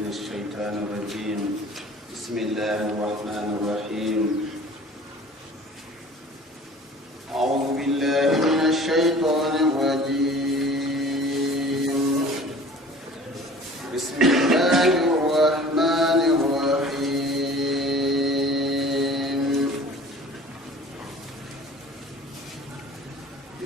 من الشيطان الرجيم. بسم الله الرحمن الرحيم. أعوذ بالله من الشيطان الرجيم. بسم الله الرحمن الرحيم.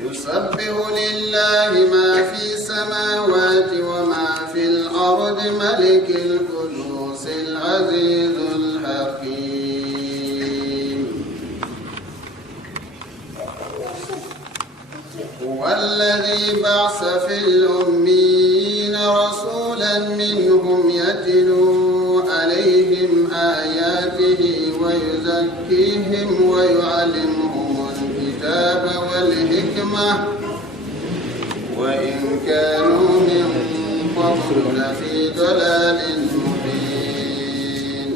يسبح لله ما في السماوات وما في الأرض ملك القدوس العزيز الحكيم. هو الذي بعث في الأميين رسولا منهم يتلو عليهم آياته ويزكيهم ويعلمهم الكتاب والحكمة وإن كانوا من قبل لفي ضلال مبين.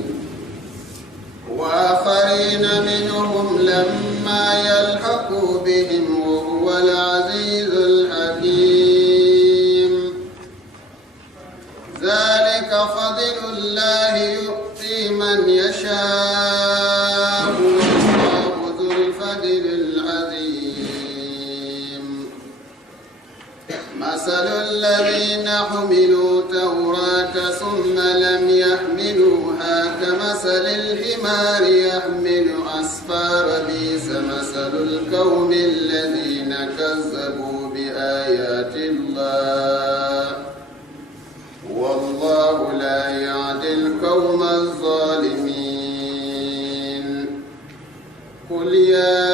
وآخرين منهم لما يلحقوا بهم وهو العزيز الحكيم. ذلك فضل الله يؤتي من يشاء والله ذو الفضل العظيم. مثل الذين حملوا التوراة ثم لم يحملوها كمثل الحمار يحمل أسفارا بئس مثل القوم الذين كذبوا بآيات الله والله لا يهدي القوم الظالمين. قل يا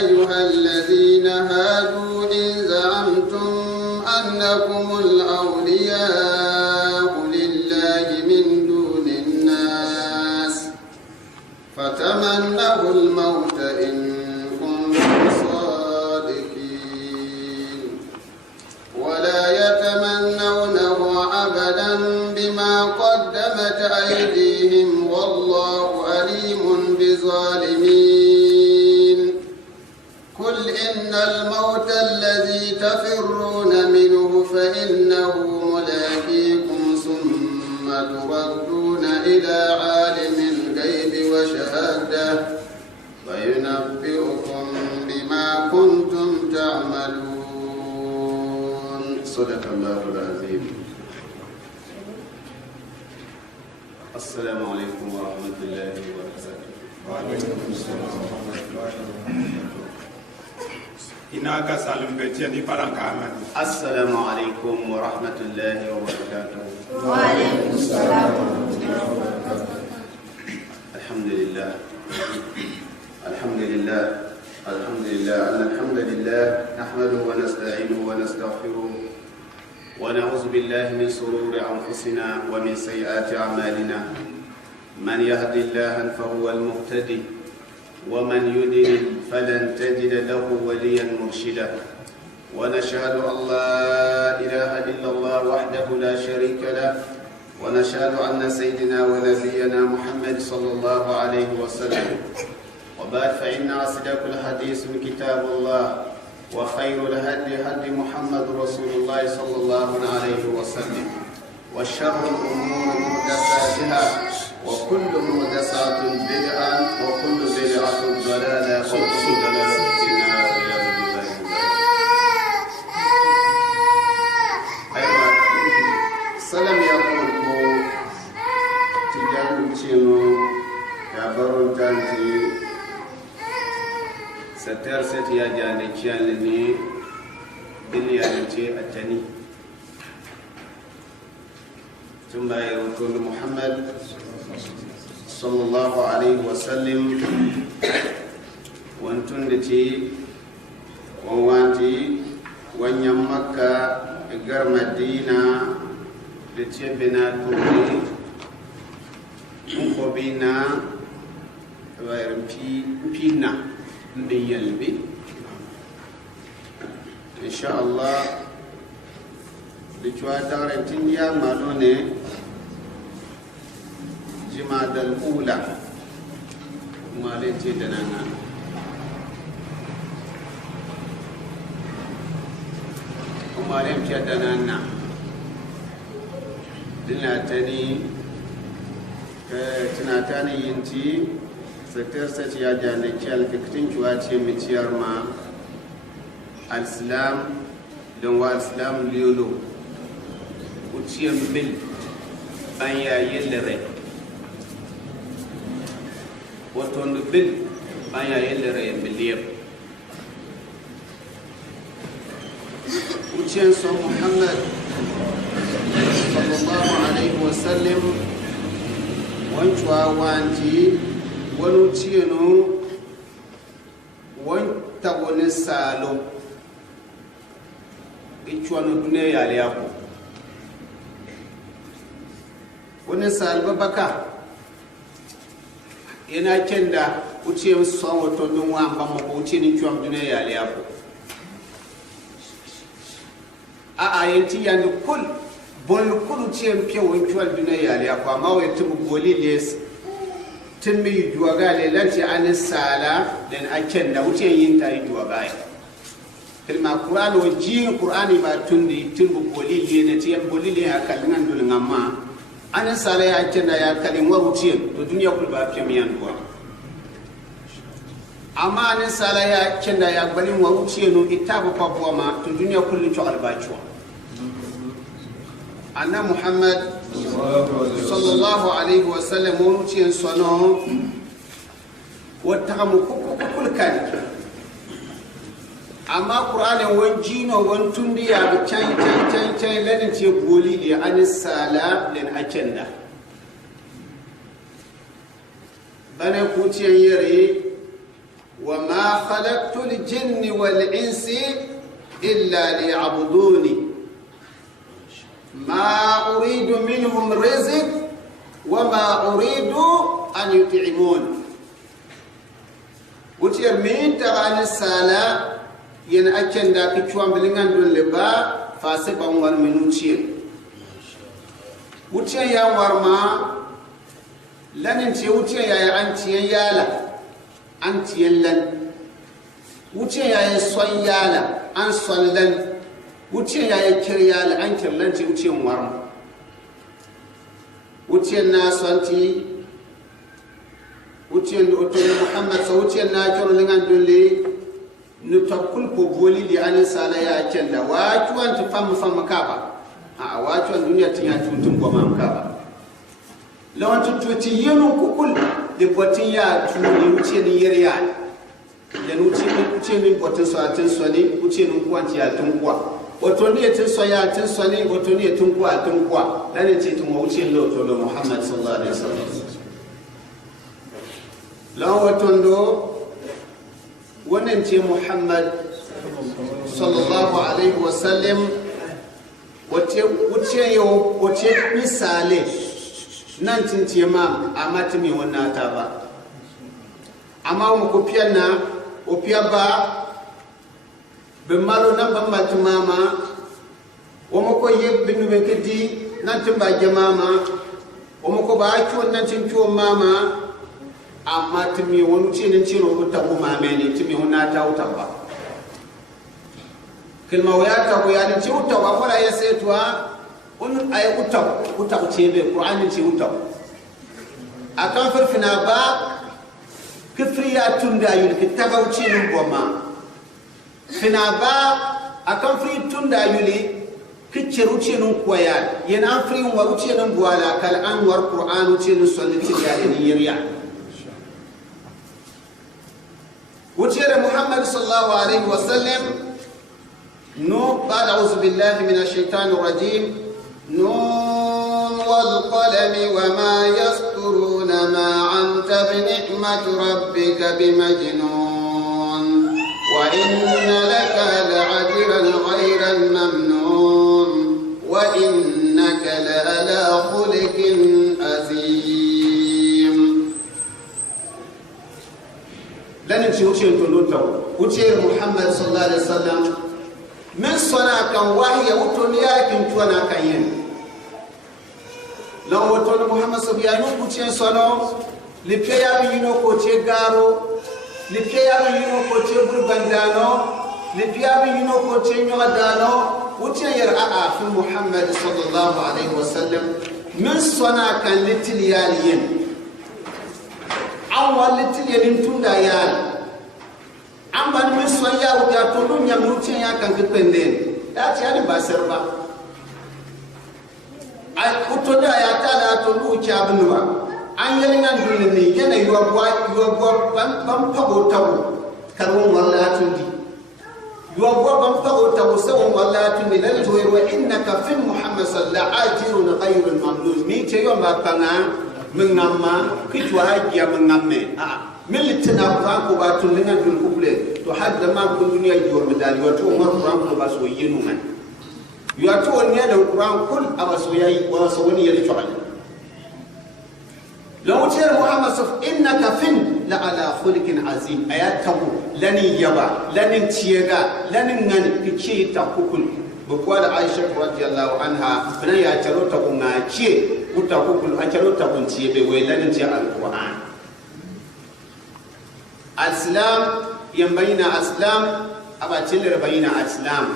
أيها الذين هادوا إن زعمتم أنكم الأولياء لله من دون الناس فتمنوا الموت إن كنتم صادقين ولا يتمنونه أبدا بما قدمت أيديهم والله عليم بالظالمين. قل إن الموت الذي تفرون منه فإنه ملاقيكم ثم تردون إلى عالم الغيب وشهادة فينبئكم بما كنتم تعملون. صدق الله العظيم. السلام عليكم ورحمة الله وبركاته. وعليكم السلام ورحمة الله وبركاته. Inaga salim betia ni barangkaman. Assalamu alaikum warahmatullahi wabarakatuh. Waalaikumsalam warahmatullahi wabarakatuh. Alhamdulillah. Alhamdulillah. Alhamdulillah. Alhamdulillah. Nahmaduhu wa nasta'inuhu wa nastaghfiruh. Wa na'udzu billahi min shururi anfusina wa min sayyiati a'malina. Man yahdihillahu fahuwal muhtadi. ومن يضلل فلن تجد له وليا مرشدا ونشهد أن لا إله إلا الله وحده لا شريك له ونشهد أن سيدنا ونبينا محمد صلى الله عليه وسلم. وبعد فإن أصدق الحديث كتاب الله وخير الهدي هدي محمد رسول الله صلى الله عليه وسلم وشر الأمور محدثاتها وكل محدثات بدعة وكل بدعة ضلالة وكل ضلالة في النار والعياذ بالله. أيوة سلام يقول تجانو تشينو يابرون تانتي ستر ستيا جاني تشانلني دنيا نتي أتني ثم يقول محمد صلى الله عليه وسلم وانتندتي ووانتي ونيم مكة اقر مدينة لتيبنا توري مخبينا ويرمبينا بيلبي إن شاء الله لتواتر انتنيا مالوني جماد الأولى مالتي دنانا ومالهم كدنانا dinatani tinatani yinti secteur sati ya jande kial kitin chuwa ce mi ciyarma al-islam don wa al-islam liyolo uciyam bil an ya yellere wato bil an ya yellere biliyam uciyam so Muhammad sallallahu alaihi wasallam wancuwa wanci wani ciyano wanta wani salo icuwanu duniya yale yako wani salba baka yana kenda uce son wato don wa ban mako uce ni cuwan duniya yale yako a ayanti yanzu kul bol kulu ce mfiye wani cuwan duniya yale yako amma wai tubu boli les tun mai duwaga lelanci an sala dan aken da wuce yin ta yi duwaga ya kilma qur'ani wa jin qur'ani ba tun di tun bu bolili ne tiyan bolili ya kallin an dulin amma an sala ya aken da ya kallin wa wuce to duniya kul ba fiye miyan duwa amma an sala ya aken da ya balin wa wuce no itabu pabuwa ma to duniya kul to albaciwa anna Muhammad sallallahu alaihi wasallam wani cikin sono wata mu kukulkan amma qur'anin wani jino wani tundi ya bi can ladin ce boli da an sala lin akenda bane ku ciyan yare wa ma khalaqtul jinni wal insi illa liya'buduni ما أريد منهم رزق وما أريد أن يطعمون وتير من ترى السالة ين أكن داك شوام بلغان دون لبا فاسبا ورمنو تير وتير يا ورما لن انتي وتير يا أنتي يالا أنتي لن وتير يا سوان يالا أن سوان لن wuce ya yi kirya an kirlanci wuce warin wuce na santi wuce da otoyi Muhammad sa wuce na kirlin an dole nutakul ko boli da an sala ya kenda wajuwan ta famu kaba a wajuwan duniya tun ya tuntun goma kaba lawan tututi yenu kukul da botin ya tuni wuce ni yirya da wuce ni botin so atin so ne wuce ni kwanci ya tun kwa wato ne tun soya tun sani wato ne tun kwa dan ce tun wuce loto lo Muhammad sallallahu alaihi wasallam lawan wato do wannan ce Muhammad sallallahu alaihi wasallam wace misale nan tin ce ma amma tumi wannan ta ba amma mu ko piyanna o piyaba be malo nan ban matu mama o mo ko yeb binu be kedi nan tin ba jamama o mo ko ba ciwon nan tin ciwon mama amma tumi wani cinin cino ko ta kuma mene tumi huna ta uta ba kilma waya ta ko ya ni ci uta ba fara ya sai tuwa on ay uta ce be qur'ani ci uta akan farfina ba kifriya tunda yul kitaba cinin goma fina ba akan fri tunda yuli kicceru cinin koya yana fri waru cinin buwala kal anwar qur'anu cinin sunnati ya ni yariya وتير محمد صلى الله عليه وسلم نو قال أعوذ بالله من الشيطان الرجيم نون والقلم وما يسطرون ما أنت بنعمة ربك بمجنون وإن لك لعجرا غير ممنون وإنك لعلى خلق عظيم lanin ci wuce tuluta wuce Muhammad sallallahu alaihi wasallam min sana kan wahiya wuto ne yakin tuwana kan yin law wuto Muhammad sallallahu alaihi wasallam wuce sano lipe ya bi yino ko ce garo lipe ya bi yino ko ce burbandano lipe ya bi yino ko ce nyogadano wuce yar a fi Muhammad sallallahu alaihi wasallam min sona kan litil yaliyin an wa litil yalin tunda yal an ban min son ya wuta to dun ya mutin ya kan kipende da ci ani ba serba ai kuto da ya ta da to lu ci abnuwa an yalin an dun ne yana yuwa ban fago tawo karwon wallahi tundi yuwa ban fago tawo sawon wallahi tundi lal joyir wa innaka fi muhammad sallallahu alaihi wa khairul mamnun ni ce yo ma panga min namma kitwa ya min namme min litina Qur'an ko ba tun linga dun couple to hadda ma kun duniya jor medali wato mar Qur'an ko ba so yenu man yato ne da Qur'an kul abaso yayi wa so woni yeli tawal law tiyar muhammad saf innaka fin la ala khuluqin azim ayatahu lani yaba lani tiyega lani ngani kici ta kukul bukwa da aisha radhiyallahu anha bana ya taro ta kunga ce uta kukul a taro ta kun ciye be wai lani tiya alquran الإسلام ينبين أسلام أبا تلر بين أسلام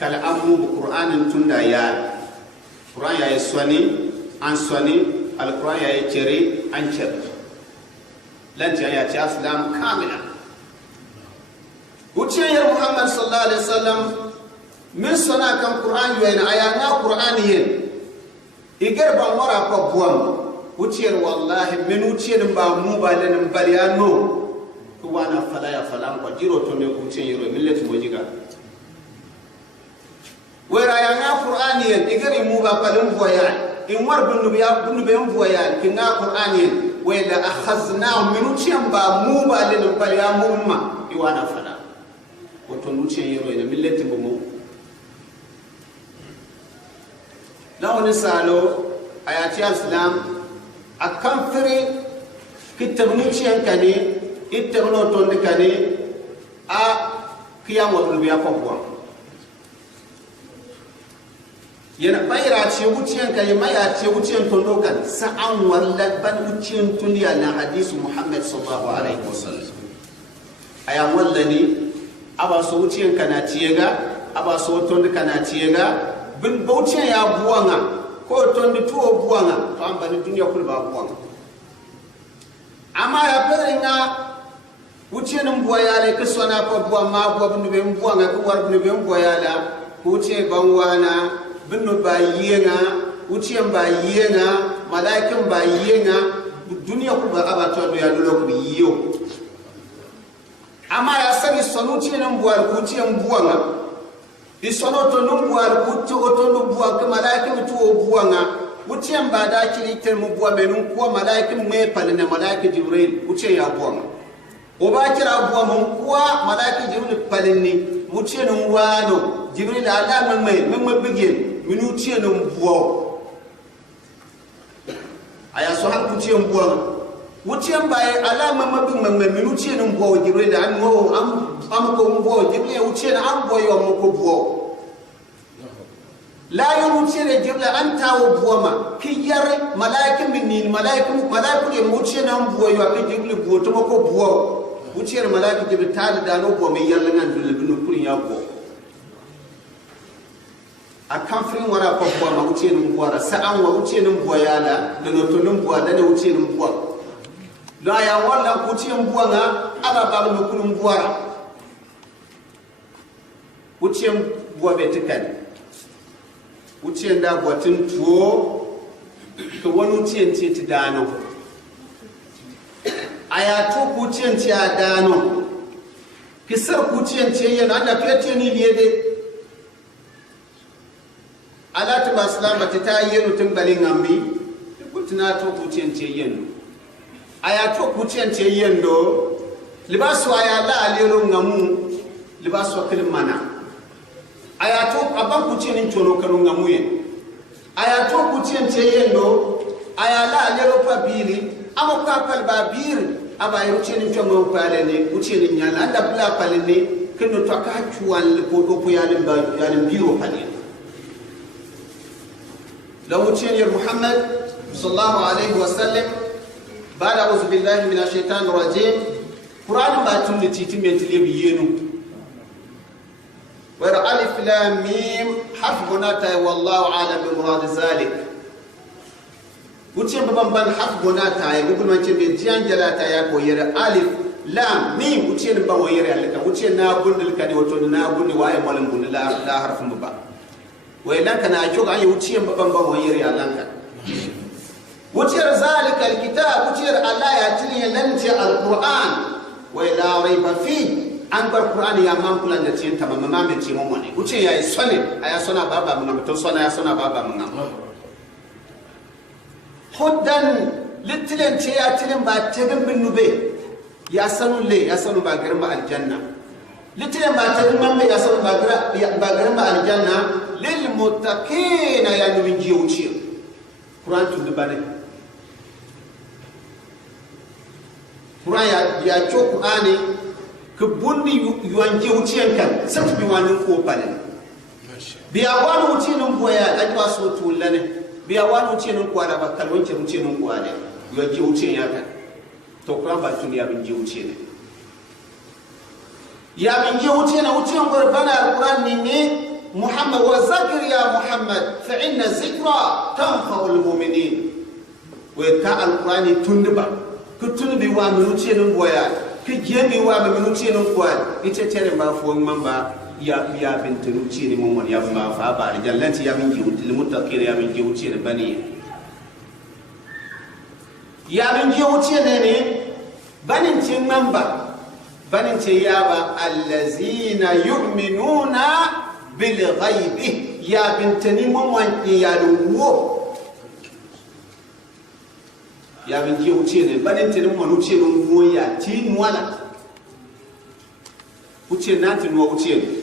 كالأمو بقرآن تندا يا قرآن يا سوني أن سوني القرآن يا تري أن تر لن تيا أسلام كاملا وتيا يا محمد صلى الله عليه وسلم من سنة كم قرآن يوين أيانا قرآن ين إجر بمرة بقوام وتيا والله من وتيا بامو بالن باليانو wana fala ya fala ko jiro to me ko cin yiro millati mojiga wera ya na qur'ani en igari mu ba palum voya in war bundu be voya kinga qur'ani wala akhazna min cin ba mu ba le bal ya mumma i wana fala ko to nu cin yiro ne millati bo mu lawni salo ayati islam akan fere kitabnu cin kane itterno tonde kane a kiyamo dul biya kokwa yana bayra ce wuciyan kai maya ce wuciyan tondo kan sa an walla ban wuciyan tundiya na hadisu muhammad sallallahu alaihi wasallam aya wallani aba so wuciyan kana tiyega aba so tonde kana tiyega bin bauciyan ya buwanga ko tonde tuwo buwanga to an bani duniya kul ba buwanga amma ya fara wucenin boyale ke sona ko bo ma bo bindu be mbo nga ko war bindu be boyala wuce banwana bindu ba yenga wuce ba yenga malaikin ba yenga duniya ku ba abato do ya dolo ko yiyo ama ya sani sonu cinin boyal ku wuce mbo nga isono to no boyal ku to no bo ka malaikin to bo nga wuce ba da kili termu bo menun ko malaikin me palne malaikin jibril wuce ya bo nga oba kira buwa mun kuwa malaki jibril palinni mutiyenun wano jibril ala mun bigin minutiyenun buwa aya so han mutiyen buwa mutiyen baye ala mun minutiyenun buwa jibril an mo am ko buwa jibril mutiyen an buwa yo mo ko buwa la yumutiyen jibril an tawo buwa ma kiyar malaikin minni malaiku ye mutiyen buwa yo jibril buwa to ko buwa wuciyar malaki jibril ta da no ko mai yallan an dole binu kurin ya ko a kamfrin wara ko ko ma wuciyar mun buwara sa'an wa wuciyar mun buwayala da no to nun buwa da ne wuciyar mun buwa la ya wallan wuciyar buwa nga aba ba mun kurin buwara wuciyar buwa be tikani wuciyar da gwatin tuwo to wani wuciyar ce ti dano aya to kuciyan ci a dano kisar kuciyan ce yana da fiye ni liye alatu ba salamata ta yi tun balin ambi kutuna to kuciyan ce yano aya to kuciyan ce yando libasu aya la alero ngamu libasu akilin mana aya to aban kuciyan tono kanu ngamu ye aya to kuciyan ce yando aya la alero fa bili amo ka pal ba biri aba yi wucenin tongon pale ne wucenin nyala anda bla pale ne kino to ka chuan le ko do yalin ba yalin biro pale la wucenin muhammad sallallahu alaihi wasallam bada uzu billahi minash shaitanir rajim qur'an ba tun titi metile biyenu wa alif lam mim harf hunata wallahu alam bi murad zalik wuce ban harf bonata ya gugul man ce be jiyan jalata ya ko yere alif lam mim wuce ban wa yere alaka wuce na gundul kadi wato na gundi waye malam gundul la harfin ba wai lan kana ajo ga wuce ban wa yere alanka wuce zalika alkitab wuce Allah ya tilin lan ce alquran wa la raiba fi an bar qur'ani ya man kulan da cin tamam ma me ce mun wani wuce yayi sone aya sona baba mun to sona ya sona baba mun hudan littilen ce ya tilin ba tagin bin nube ya sanu le ya sanu ba garin ba aljanna littilen ba tagin man ya sanu ba garin ba aljanna lil muttaqina ya nubin ji wuce qur'an tun da bane qur'an ya ce qur'ani ka bundi yuwan ji wuce kan sai bi wani ko bane biya wani wuce nun boya an ba so tulane biya wani wuce nun kwala ba kalwanci wuce nun kwala ya ji wuce ya kan to kuma ba tun ya bin ji wuce ne ya bin ji wuce na wuce ngor bana alquran ne muhammad wa zakir ya muhammad fa inna zikra tanfa'u almu'minin wa ta alquran tunduba ku tunbi wa min wuce nun boya ku jemi wa min wuce nun kwala ita tere ba fo mamba ya bintu wuce ne mun ya ba fa ba aljanna ya bin ji wuce muttaqin ya bin ji wuce ne bani ya bin ji wuce ne banin cin mamba banin ce ya ba allazina yu'minuna bil ghaibi ya bintani mun ya luwo ya bin ji wuce ne banin tin mun wuce ne ya tin wala wuce na tin wuce ne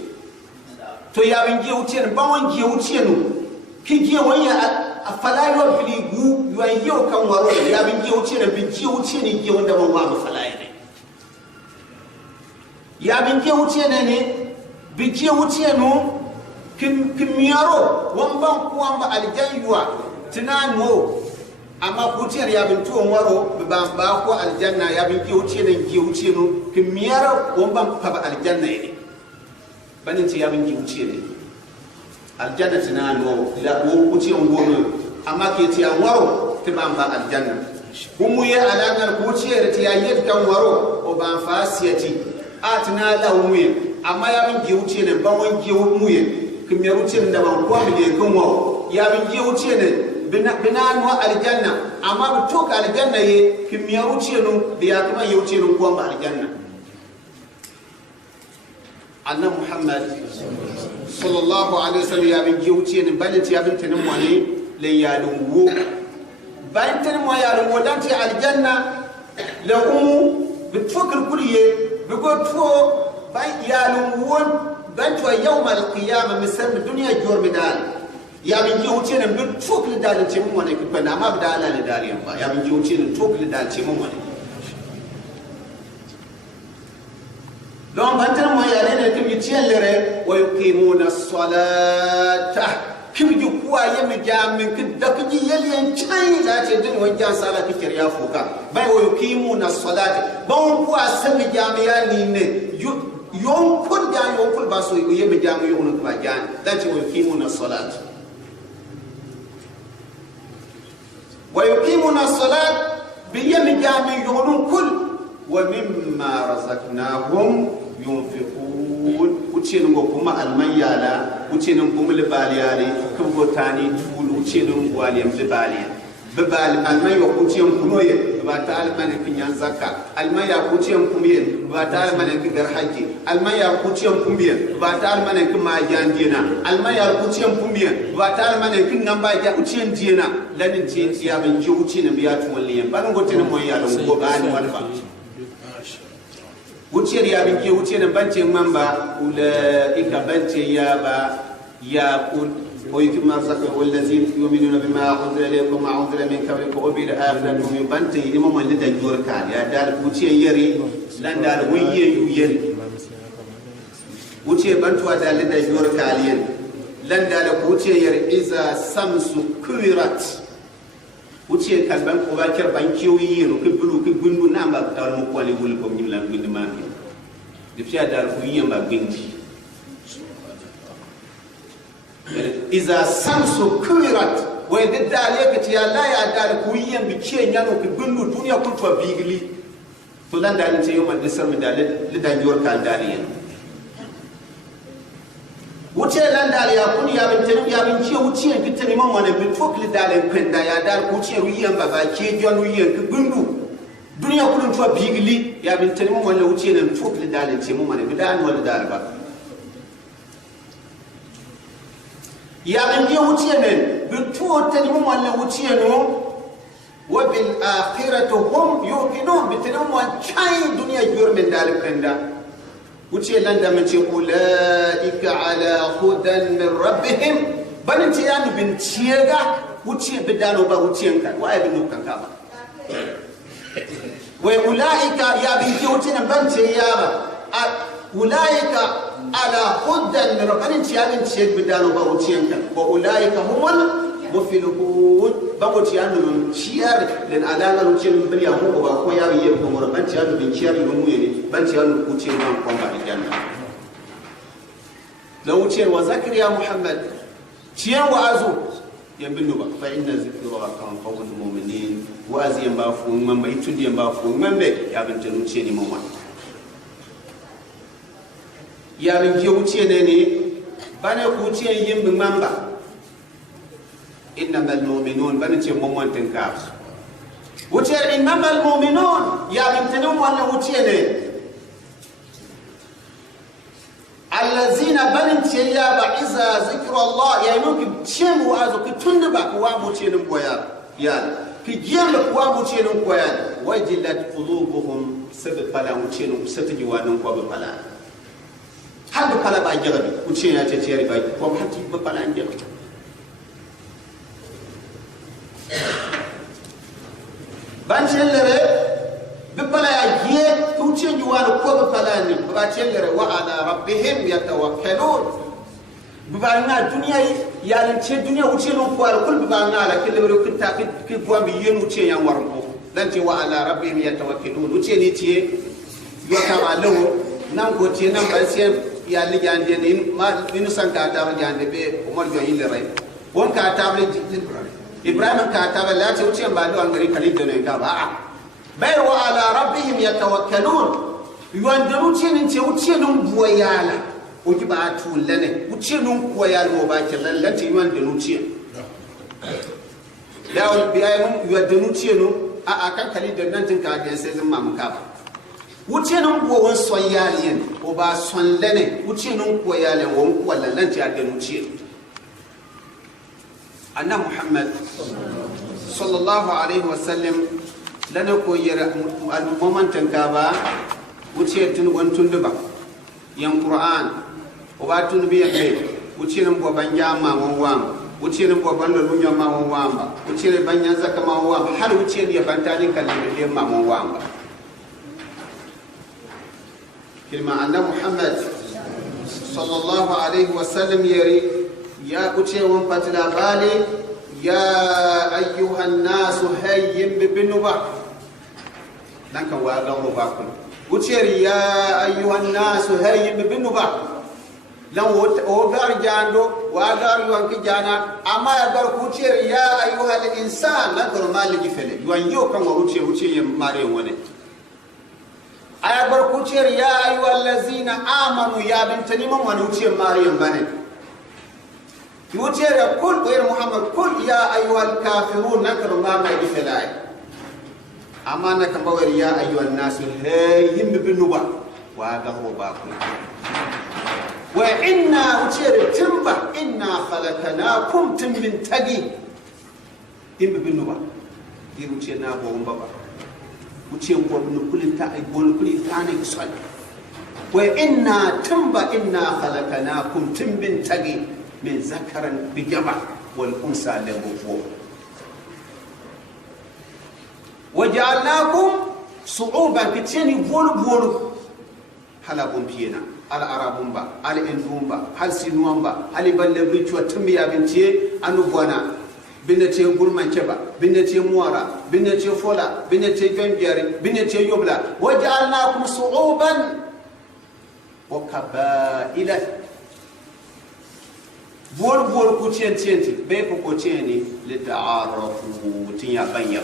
to ya bin ge wuce ne bawon ge wuce ne ki ge wanya a falayo filigu yuan yau kan waro ya bin ge wuce ne bin ge wuce ne ge wanda ban wa falaye ne ya bin ge wuce ne bi ge wuce no kimiyaro wan ban kuwan ba aljaywa tinano amma kuciyar ya bin tuwon waro ban ba ko aljanna ya bin ge wuce no kimiyaro wan ban ka ba aljanna ne banin ce ya bin ki wuce ne aljanna tana no la wo wuce ngono amma ke ce an waro ta ban ba aljanna kuma ya alaƙar wuce da ta yayi kan waro o ban fasiyati atna la umuye amma ya bin ki wuce ne ban wan ki umuye kin ya wuce da ban ko mi ne kan waro ya bin ki wuce ne bina no aljanna amma bi to ka aljanna ye kin ya wuce no da ya kuma ya wuce no ko ba aljanna annabi muhammad sallallahu alaihi wasallam ya bin jiwuce ne balin ya bin tanin wani le ya lungu bayan tanin wa ya lungu dan ta aljanna la bi fukul kuliye bi go to bayan ya lungu dan to yawm alqiyamah misal dunya jor midal ya bin jiwuce ne bi fukul dalin ce mun wani kifa na ma bi da Allah ne daliyan ba ya bin jiwuce ne fukul dalin ce mun wani don bantar mo ya ne kim yitiyan lere wa yuqimuna as-salata kim ji kuwa ya mi jamin kin da kiji yaliyan cai da ce din wajen sala kike ya fuka bai wa yuqimuna as-salata ban kuwa sami jami'a ni ne yonkul da yonkul ba so ya mi jami'a yonkul ba jan da ce wa yuqimuna as-salata wa yuqimuna as-salata bi yami jami'a yonkul wa mimma razaqnahum yunfiqun ucinin go kuma almayala ucinin kuma libaliyari kun go tani tulu ucinin waliyam libaliya bibal almay wa ucinin kunoye ba ta almane kin yan zakka almaya ucinin kumiyen ba ta almane kin gar haji almaya ucinin kumiyen ba ta almane kin ma jandina almaya ucinin kumiyen ba ta almane kin ngamba ja ucinin dina lanin ce ya bin ji ucinin biya tuwalliyan ban go tin mo ya don go ba ni walfa wuciyar ya binke wuciyar bance mamba ulaika bance ya ba ya kun ويتم ما رزقه والذين يؤمنون بما أنزل إليكم وما أنزل من قبلكم وبالآخرة هم يبنتي إمام ولد الجور كان يا دار بوتي يري لان دار ويي يري بوتي بنتوا دار لد الجور كالين لان دار بوتي يري إذا سمس كورت بوتي كان بنك وباكر بنكيو ييرو كبلو كبندو نام بتاع المقالي ولكم يملا بند مامي دفيا دار ويي ما بنتي إذا سمس كورت way de dale ka ti Allah ya dal ku yen bi ce nyano ki bundu duniya ku to bigli to lan dalin ce yoma disar mi dale li dan yor kan daliyen wuce lan dal ya kun ya bin tenu ya bin ce wuce ki tani man wane bi to ki dale penda ya dal ku ce wiyen baba ke jon wiyen ki bundu duniya ku to bigli ya bin tani man wane wuce ne to ki dale ce man wane bi dan wala dal ba ya bin je wuce ne bi to tani man wane wuce no وبالآخرة هم يوقنون بتنم وشاي دنيا جور من ذلك بندا وشي لندا من أولئك على هدى من ربهم بنتيان بنتيجا وشي بدانو با وشي كان واي بنو كان كابا وأولئك يا بنتي وشي بنتيا أولئك على هدى من ربهم بنتيان بنتيجا بدانو با وشي كان وأولئك هم mufilihun bako ci anu mun ciyar len alanga lu cin bari amu ko ba ko ya yi ko mo ban ci anu bin ciyar yi mu yene ban ci anu ku ce man ko ba janna da wuce wa zakariya muhammad ciyar wa azu yan bin ba fa inna zikra kan qawul mu'minin wa aziyan ba fu man bai tudi yan ba fu man be ya bin tanu ce ni mun wa ya bin ke wuce ne bane ku ce yin bin man ba إنما المؤمنون بنتي مومن تنكاف وتير إنما المؤمنون يا بنتنم ولا وتيرين الذين بنتي يا بعزا ذكر الله يا نوك تشم وازو كتندبك واموتينم بويا يا كجيمك واموتينم بويا وجلت قلوبهم سبب بلا وتينم ستجوانم وبلا هل بلا باجربي وتينا تيري باي وحتى بلا انجربي ban cellere bibala ya giye tuce juwanu ko bibala ni ba cellere wa ala rabbihim yatawakkalun bibala na duniya ya lan ce duniya wuce non ko al kul bibala na la kille bari kitta ki ko mi yenu ce yan warko dan ce wa ala rabbihim yatawakkalun wuce ni ce yo ta malawo nan ko ce nan ban sai ya ligande ni ma inu sanka ta ligande be umar jo yille ray won ka ta bale Ibrahim ka ta bala ce wuce ba da ngari kalid da ne ka ba bai wa ala rabbihim yatawakkalun yuanda wuce nin ce wuce nun boyala o ji ba tulane wuce nun koyal mo ba ke lallati yuanda wuce da wal bi ayyun yuanda wuce no a kan kalid da nan tin ka da sai zan mamu ka ba wuce nun bo won soyaliyen o ba son lane wuce nun koyalen won ko lallanti a da wuce أن محمد صلى الله عليه وسلم لنكو يرى المؤمن تنكابا وتشيتن وانتن دبا ين قرآن وباتن بيبي وتشيرن بو بنجاما ووام وتشيرن بو بندلونيا ما ووام وتشيرن بنيانزاك ما ووام هل وتشيرن يبنتاني كلمة ما ووام كلمة أن محمد صلى الله عليه وسلم يري يا كتشي وانفتلا بالي يا أيها الناس هيم ببنوبا لنك واغلو باكل كتشي يا أيها الناس هيم ببنوبا لو وغار جاندو واغار يوانك جانا أما يغار كتشي يا أيها الإنسان نكر مالك فلي يوان يو كما وتشي ماري وني أيغار كتشي يا أيها الذين آمنوا يا بنتني من وتشي ماري بني يوتير كل غير محمد كل يا أيها الكافرون نكر ما يفعل أما نكم بقول يا أيها الناس هيم بالنبأ وأغروا باكم وإنا وتير تنبا إنا خلقناكم تنبن تجي هم بالنبأ يوتير نابون بابا وتير بقول كل تاي بقول كل ثاني سؤال وإنا تنبا إنا خلقناكم تنبن تجي من ذكر بجمع والأنثى للغفور وجعلناكم صعوبا كتيني بولو هلا بومبينا على عربومبا على اندومبا هل سينوامبا هل بلبيتوا تميا بنتي انو بوانا بنتي غورمان كبا بنتي موارا بنتي فولا بنتي جنجاري بنتي يوبلا وجعلناكم صعوبا وقبائل bol ku tienti be ko tieni li ta'arafu tinya banya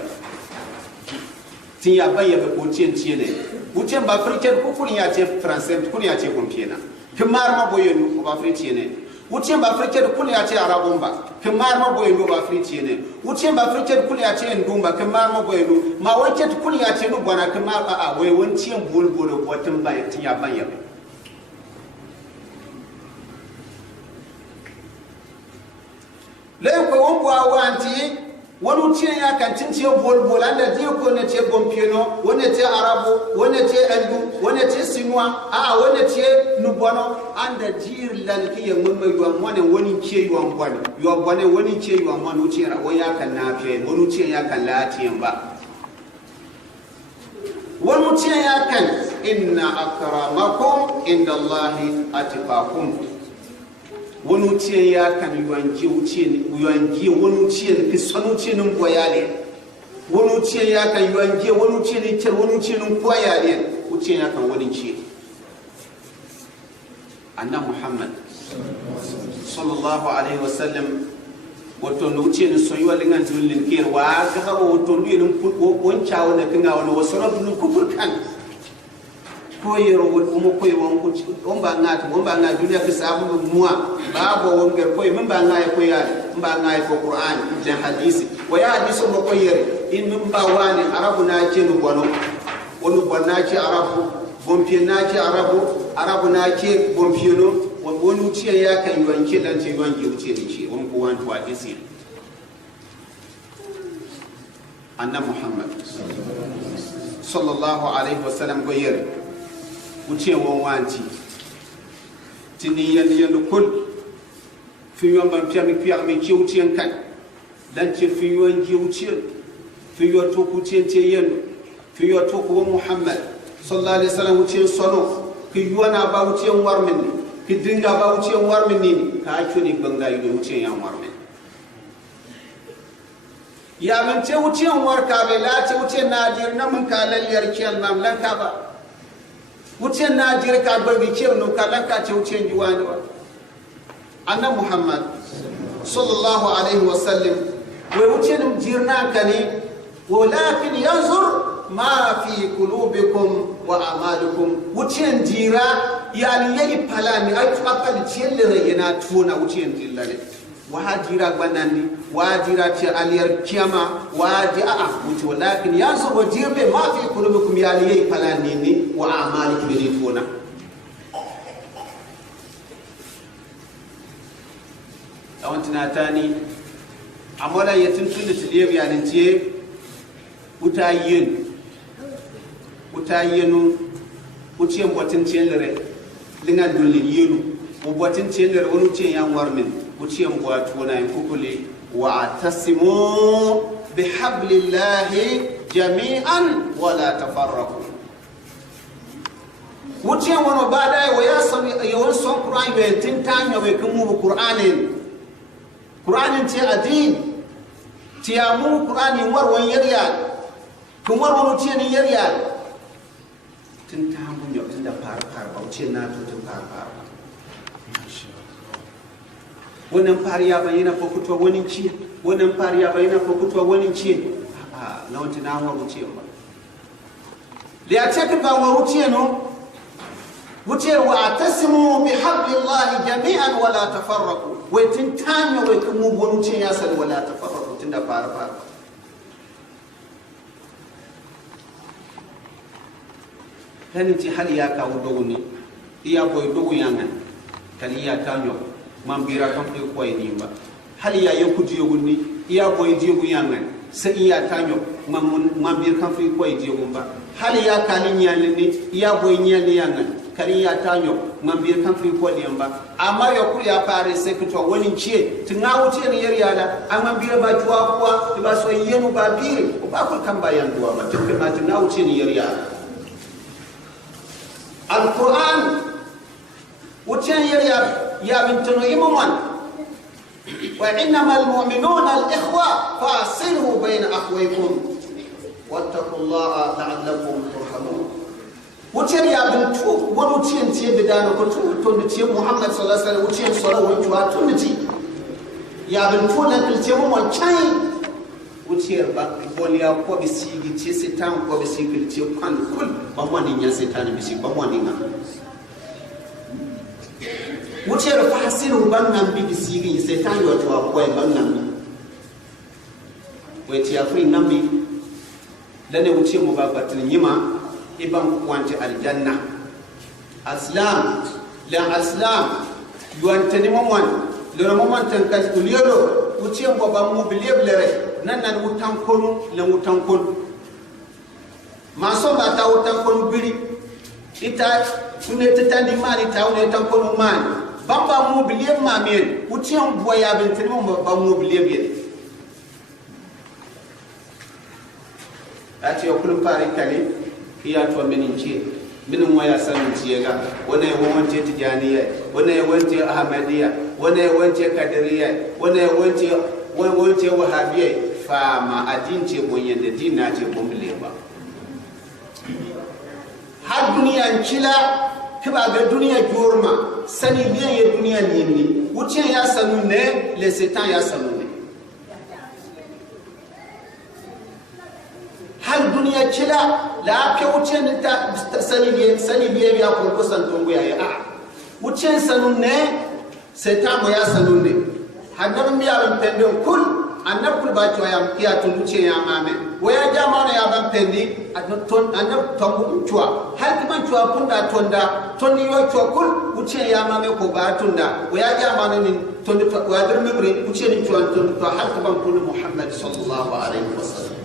be ko tienti ne utien ba africain ko kunya te français kunya te kompiena kemar ma boyenu ko africain ne utien ba africain kunya te arabumba kemar ma boyenu ba africain ne utien ba africain kunya te ndumba kemar ma boyenu ma wace kunya te no bana kemar a wai wancin bol ko tamba tinya banya lay ko won bo awanti wonu tie ya kan tintie bol anda die ko ne tie bompieno wona tie arabo wona tie andu wona tie sinwa wona tie nubono anda jir lan ki ya mun mai yuwa wona woni tie yuwa bwane yuwa bwane woni tie yuwa manu tie ra waya kan na fe wonu tie ya kan lati ba wonu tie ya kan inna akramakum indallahi atqakum wonu tie ya kan yuwanji wonu tie ki sonu tie nun boyale wonu tie ya kan yuwanji wonu tie ni cer wonu tie nun boyale utie ya kan woni tie anna muhammad sallallahu alaihi wasallam wato no tie ni so yole ngan tulin ker wa ga haro wato ni nun won chawo na kinga wona wasarabu nun kufurkan koyero mo koy won ba ngati duniya fi sabu muwa babo won ger koy min ba ngai koy ya mba ngai ko qur'an da hadisi wa ya hadisi mo koyere in min ba wani arabu na ce no bono wonu bonna ce arabu bompiye na ce arabu na ce bompiyo wonu ce ya kan yanke dan ce yanke wuce ne ce won ko wan to hadisi anna muhammad sallallahu alaihi wasallam koyere wuce won wanti tini yan kul fi yon ban piami mi ci wuce kan dan ce fi yon ji wuce fi yon to ku ce yan fi yon to ku muhammad sallallahu alaihi wasallam wuce sono ki yona ba wuce warmin ki dinga ba wuce warmin ni ka ni banga yi wuce yan warmin ya min ce wuce warka be la ce wuce nadir na mun ka lalliyar kiyal mamlaka ba wuce na jirka barbi kiyar no kalan ka ce wuce juwani wa annabi muhammad sallallahu alaihi wasallam wai wuce nim jirna kane walakin yanzur ma fi qulubikum wa a'malikum wuce jira yani yayi palani ai fakali ciyelle yana tuna wuce jillare wa hajira banani wa jira ti aliyar kiyama wa di wuce walakin yanzur wa jirbe ma fi qulubikum yani yayi palani ni wa a'malikum ni tuna awantina tani amola yatin tun tiliyab yanin tiye utayenu utiyen botin tiyenre linga dulin yenu o botin tiyenre wonu tiyen yan warmin utiyen boatu na kukuli wa atasimu bihablillahi jami'an wala tafarraqu utiyen wono bada wa yasami yawon son qur'an be tintanyo be kumu qur'anin ti adin ti amu qur'ani warwon yarya kun warwon ti ni yarya tin ta mun yo tin da far ba ce na to tin far wannan fariya bayyana ko kuto wani ci wannan fariya bayyana ko kuto wani ci na wanta na waru ce ba da ya ce ka ba waru ce no wuce wa atasimu bihablillahi jami'an wala tafarraqu wai tun tanya wai kuma wani ce ya sani wala tafarraqu tun da fara kanin ci hali ya kawo dogoni iya boy dogo yangan kali ya tanyo mambira kan ko koy ni ba hali ya yakudi yoguni iya boy diego yangan sai iya tanyo mambir kan ko koy diego ba hali ya kalin yalini iya boy nyali yangan kari ya tanyo mambir kan fi ko ba amma ya ku ya fare sai ku to wani ce tun na wuce ne yar yala amma bira ba tuwa kuwa ba so yenu ba bire ko ba ku kan bayan duwa ba tun na wuce ne yar yala alquran wuce yar ya bintunu imman wa innamal mu'minuna al-ikhwa fasilu bayna akhwaykum wattaqullaha la'allakum turhamun wuciyar ya bintu wani wuciyar ce bidana ko tun da ce muhammad sallallahu alaihi wasallam wuciyar sura wani tuwa tun da ce ya bin tolan kilce mu mon chai wuciyar ba boliya ko bisigi ce setan ko bisigi ce kan kul ba wani ya setan bisi ba wani na wuciyar fasiru bannan bi bisigi setan yo to ko bannan wai ti afri nambi dane wuce mu ba batin yima iban kwanci aljanna aslam la aslam yuantani momwan le momwan tan kas kuliyoro wuce mu ba mu bileblere nan wutan konu la wutan konu maso ba ta wutan konu biri ita kune tani mani ta wune tan konu mani bamba mu biliyem mamen wuce mu boya bin tani mu ba mu biliyem yede ati okul pare kali iya to meninci minin waya sanin ciyega wani wonte tijaniya wani wonte ahmadiyya wani wonte kadiriya wani wonte wahabiyya fama adince bonyen da dina ce bombile ba har duniya kila kiba ga duniya jorma sani biyan ya duniya ne wuce ya sanu ne le setan ya sanu ne har duniya kila la ke wuce ne ta sani biyan ya ko santon goya ya a wuce sanu ne setan mo ya sanu ne hadar mi ya pendon kul annab kul ba to ya tunduce ya mame waya jama na ya ban pendi annab tongu chua har kiban chua punda tonni yo chua kul uce ya mame ko ba tunda waya jama na ni tondi wa dar mebre uce ni chua tondi to har kiban kul muhammad sallallahu alaihi wasallam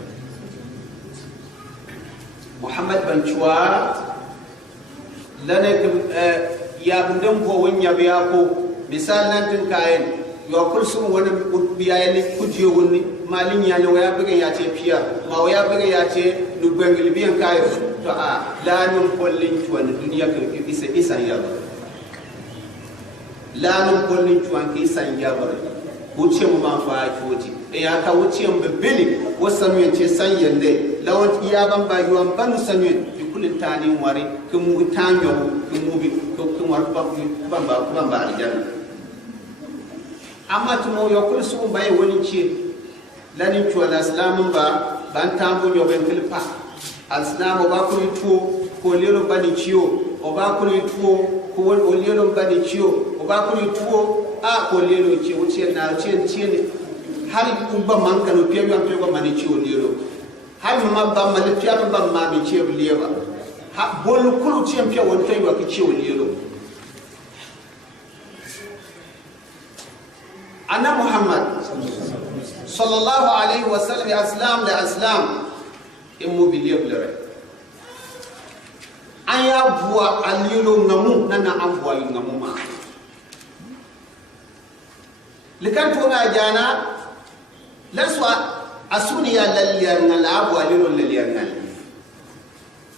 muhammad ban chua lane ya bundan ko wanya biya ko misal nan tin kayen yo kulsum wani biya ne kujiyo wani malin ya ne waya biga ya ce fiya ma waya biga ya ce lubangil biyan kayo to a lanun kollin tuwan duniya ka isa ya ba lanun kollin tuwan ka isa ya ba wuce mu ma fa kiwoji ya ka wuce mu bibili wasan ya ce san yande lawan iya ban ba yuwan banu sanyen bi kulin tani wari kun mu tanyo kun mu bi kun war ban ba aljanna amma tumo yo kul su bay woni ci lanin to al-islam ba ban tambo yo ben kilpa al-islam ba ko to ko lelo bani ciyo o ba ko to ko o lelo bani ciyo o ba ko to a ko lelo ci wuce na ci ne har ku ba man kan o piyo am piyo mani ciyo lelo har ma ba ma le piyo ba ma bi ciyo lelo ha bol kulu ci am piyo won tay wa ki ciyo lelo anna muhammad sallallahu alaihi wasallam aslam la aslam imu biliyablare aya buwa alilo ngamu nana ambuwa ngamu ma likan to na jana laswa asuni ya laliyar ngal abu alilo laliyar ngal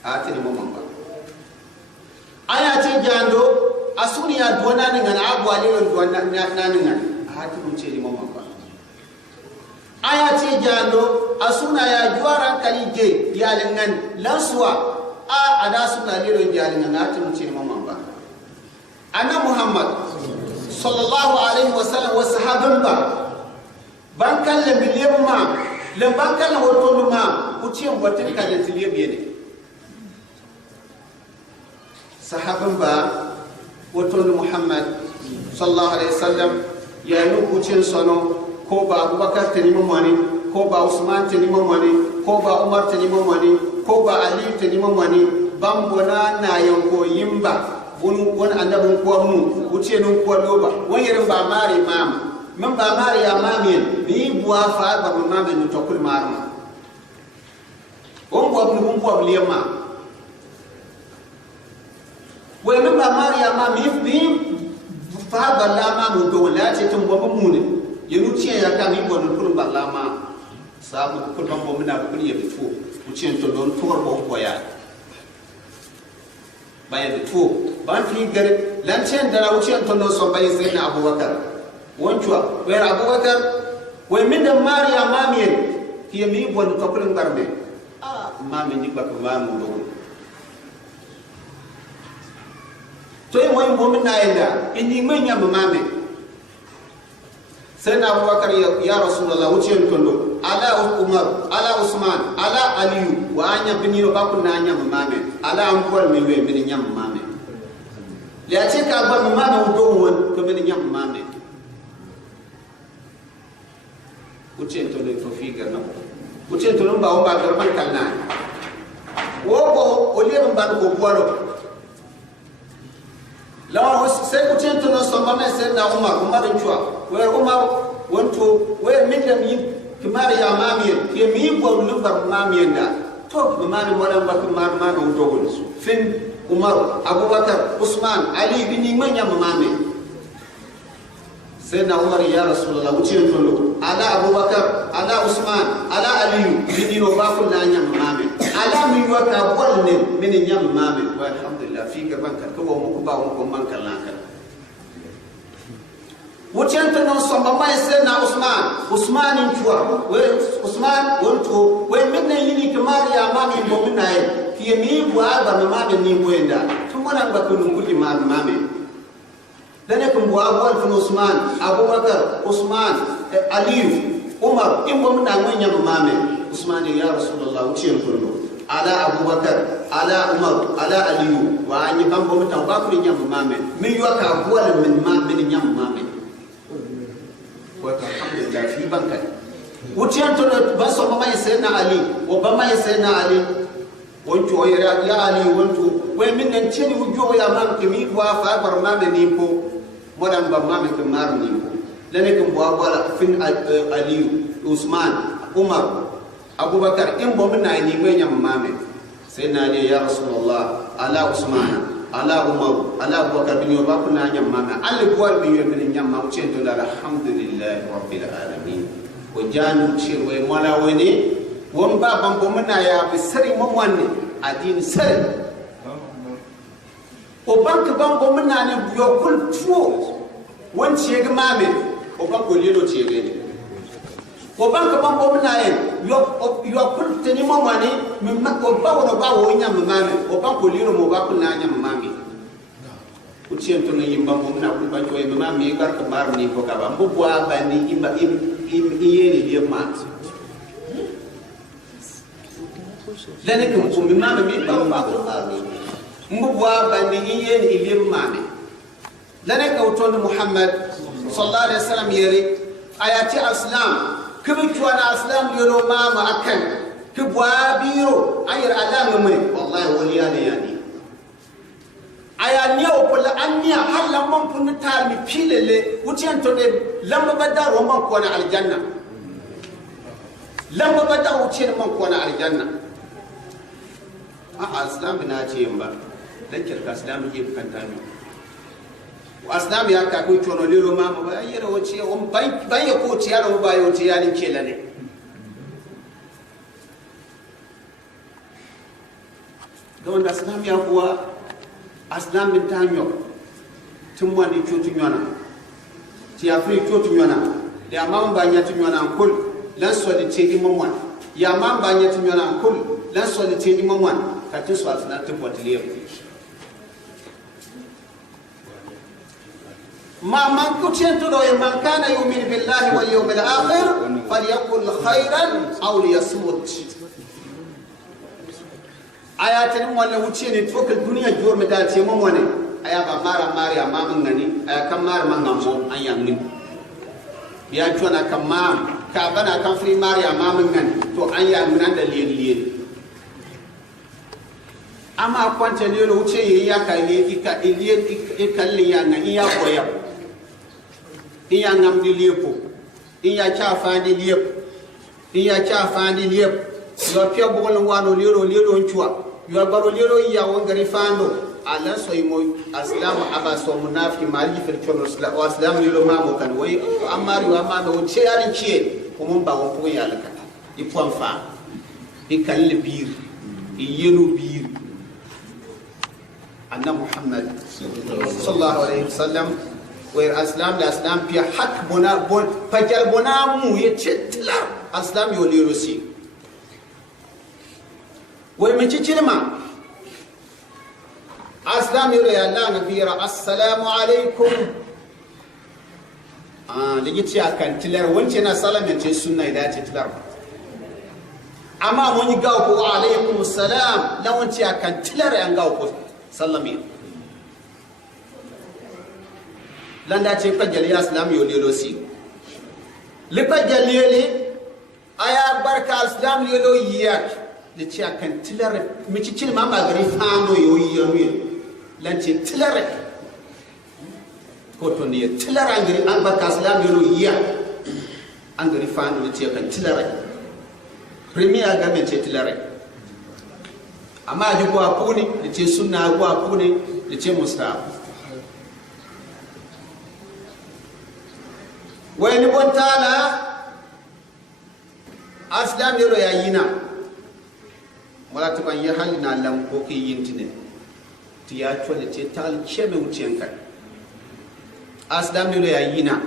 atini momamba aya ce jando asuni ya duwana ngal abu alilo duwana ngal hati wuce ni mamman ba aya ce jando asuna ya juwara kalige yalingan lanswa a ada suna lero yalingan hati wuce ni mamman ba anna muhammad sallallahu alaihi wasallam wa sahaban ba ban kallan biliyan ma lan ban kallan hoton ma wuce watin kallan tiliye biye ne sahaban ba hoton muhammad sallallahu alaihi wasallam ya nukucin sono ko ba abubakar tani mamani ko ba usman tani mamani ko ba umar tani mamani ko ba ali tani mamani bambona na yanko yimba wani annabin ko mu wuce nun ko loba wani irin ba mari mama min ba mari ya mami ni buwa fa ba mun mami ni tokul marma on ko liyama wai min ba mari ya mami ni fa balama mu do la ce tun bobu mu ne yenu ce ya ka mi bon kun balama sabu kun ban bobu na kun ya bitu mu ce to don tuwar bo ko ya baye bitu ban fi gare lan ce da na wuce to no so baye sai na abubakar wancuwa wai abubakar wai min da mariya mamiyen ki mi bon to kun barbe a mami ni ba ko mamu do to yi wani bomin na yadda inni manya mamame سيدنا أبو بكر يا رسول الله وتشين تندو على عمر على عثمان على علي وأنيا بني وباكل نانيا مامي على أمور من وين من نيام مامي لأتيك أبا مامي ودون كمن نيام مامي وتشين تندو توفيق النبو وتشين تندو باو باكر من كلنا وهو وليه من بعد كوبارو لا سيكون تنتظر صمامة سيدنا عمر نشوا وير عمر وانتو وير ميدا مين كماري يا مامين كمين بولنبر مامين دا توك مامي مولان بك مامي ودوغل فين عمر أبو بكر عثمان علي بن من يا مامي سيدنا عمر يا رسول الله وتشين تلو على أبو بكر على عثمان على علي بن وباكل نانيا مامي على ميوكا بولن من يام مامي والحمد لله في كربان كبو مكبا ومكمان كلانك وتشين تنو صمما سيدنا عثمان انتوا وعثمان وانتو ومن يني كمار يا مامي بومنا في مي بوابا مامي ني بويندا ثم انا بكون كل مامي لأنكم بوابا في عثمان أبو بكر عثمان علي عمر إن بومنا وين يام مامي عثمان يا رسول الله وتشين تنو على أبو بكر على عمر على علي وأني بام بومنا باكل يام مامي من يوكا بول من يام مامي والحمد لله في بنك وتشين تنو بس بما يسنا علي وبما يسنا علي وانتو يا علي وانتو ومن نتشني وجو يا مام كمي وافا برنامج نيمبو مدام برنامج كمار نيمبو لانكم بوابا فين علي عثمان عمر أبو بكر إن بومنا نيمبو يا مامي سيدنا علي يا رسول الله على عثمان على عمر على أبو بكر بن يوبا كنا يا مامي على بوال بن يوبا يا مام وتشين تقول الحمد لله رب العالمين وجانو تشير ومالا ويني ومبا بومنا يا بسري مواني أدين سري وبنك بانكو مناني يوكل فو وان تشيغ مامي وبانكو ليلو تشيغيني وبنك بانكو مناني يوكل تني مواني وباو نباو ونيام مامي وبانكو ليلو مباكو نانيام مامي وتشين تنو يمبانكو منا كل بانكو يمامي يغارك مارني فوكابا مبوا باني إييني ديمات لأنكم ممامي ميباو باكو مارني مبوا بني ين إليم مامي لنا كوتون محمد صلى الله عليه وسلم يري آياتي الإسلام كبتوانا الإسلام يلو ماما أكن كبوا بيرو أير ألام مني والله ولياني يعني آيانيا وبلا أنيا هل لما كنا تارمي بيلله وتيان تودي لما بدأ وما كنا على الجنة لما بدأ وتيان ما كنا على الجنة الإسلام بناتي يمبا لكن الإسلام يجيب كنتامي وإسلام يا كاكوي تونو ليرو ماما بايرو وتشي باي كوتشي على باي وتشي يعني كيلاني دون الإسلام يا هو إسلام من تانيو تمواني تشوتو نيونا تيافري تشوتو نيونا يا ماما بانيا تنيونا كل لن سودي تيجي ماما يا ماما بانيا تنيونا كل لن سودي تيجي ماما كاتو سوالفنا تبوتليه ما من كنت من كان يؤمن بالله واليوم الآخر فليقل خيرا أو ليصمت آيات المولى وتشيني تفك الدنيا جور مدالتي مموني آيات مارا ما منغني آيات كمار منغمو أيامني يا جوانا كمام كابنا كم فري ماريا ما منغني تو أيامنا دليل أما كنت ليلو وتشي يا كايلي إكالي يا نيا بويا iya ngamdi liepo iya cha fandi liep iya cha fandi liep yo pia bol wano liro nchua yo baro liro iya wongari fando ala soymo aslam aba so munafiki mali fil chono aslam liro mamo kan way amari wa mamo che ali chie ko mon ba won ya la kata i pon fa i kalle bir i yenu bir anna muhammad sallallahu alaihi wasallam وير اسلام الاسلام في حق بنا بول فجر بنا مو يتشتلا اسلام يولي روسي ومن تشلما اسلام يولي الله نبيرا السلام عليكم da gici akan tilar wance na salamin ce sunna da ce tilar amma mun yi gawo ko wa alaikum salam lan wance akan tilar an gawo ko sallami lan da ce fajjal ya islam yo lelo si li fajjal yele aya barka islam yo lo yak da ce akan tilar mi ci cin ma magari fano yo yi lan ce tilar ko to ne tilar angari an barka islam yo lo yak angari fano da ce akan tilar premier ga men ce tilar amma ji ko apuni da ce sunna ko apuni da ce mustahab wani bontala aslam yoro ya yina wala to ban ya halina lam ko ke yintine ti ya tole te tal cheme wucen kai aslam yoro ya yina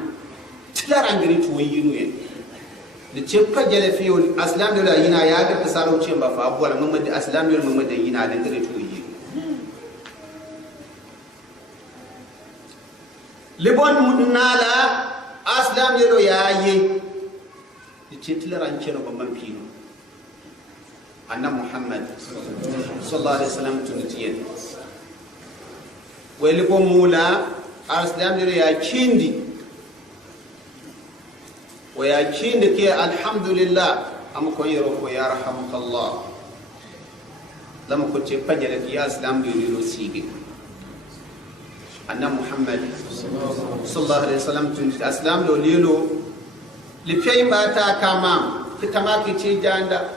tilar angari to yinu en da ce fajjale fi aslam yoro ya yina ya ga tasaro ce ba fa abuwar mamadi aslam yoro mamadi yina da ngare to yi libon nala aslam yelo yayi ce tilaran ce no bamban fino annabi muhammad sallallahu alaihi wasallam tunitiyen wai libon mula aslam yelo ya kindi wa ya kindi ke alhamdulillah am ko yero ko ya rahmukallah lam ko ce fajala ya aslam yelo sigi annabi muhammad sallallahu alaihi wasallam tun aslam lo lilo li fey mata kama kitama ki ce janda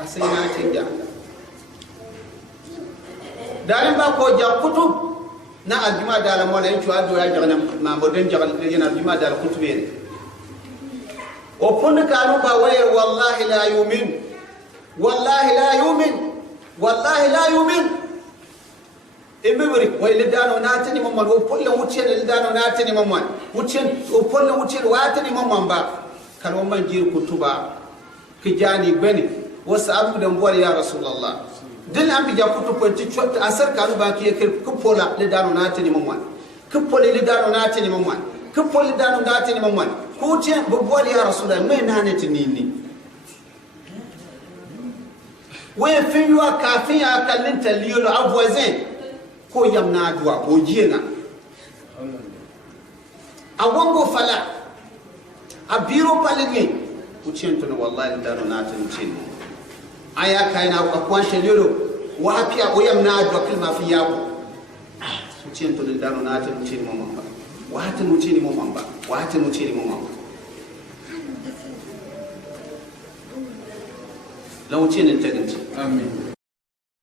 asai na ce janda dalin ba ko ja kutub na aljuma da la mona yin tuwa do ya jagana ma modon jagal le jana aljuma da kutub ne o pon ka no ba waye wallahi la yu'min wallahi la yu'min wallahi la yu'min ebewri way le dano natani mamman o polle wucce le dano natani mamman wucce o polle wucce watani mamman ba kan o man jir kutuba ki jani bani wasabu dan bol ya rasulullah din am bi jakutu ko ti chot asar kanu ba ki ke ku pola le dano natani mamman ku polle le dano natani mamman ku polle dano natani mamman ku ce bo bol ya rasulullah mai nanati nini way fi wa kafin ya kallin taliyul abwazin ko yamna duwa ko jina a wango fala a biro palini ku cento no wallahi daro na tan cin aya kaina ko kwance lelo wa hapiya o yamna duwa kalma fi yako ku cento no daro na tan cin mo mamba wa tan mu cin mo mamba wa tan mu cin mo mamba law cin taganci amin.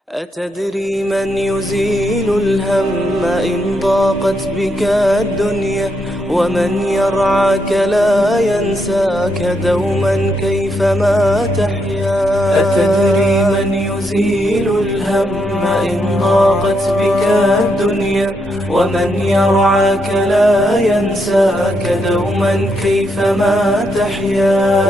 أتدري من يزيل الهم إن ضاقت بك الدنيا ومن يرعاك لا ينساك دوما كيفما تحيا أتدري من يزيل الهم إن ضاقت بك الدنيا ومن يرعاك لا ينساك دوما كيفما تحيا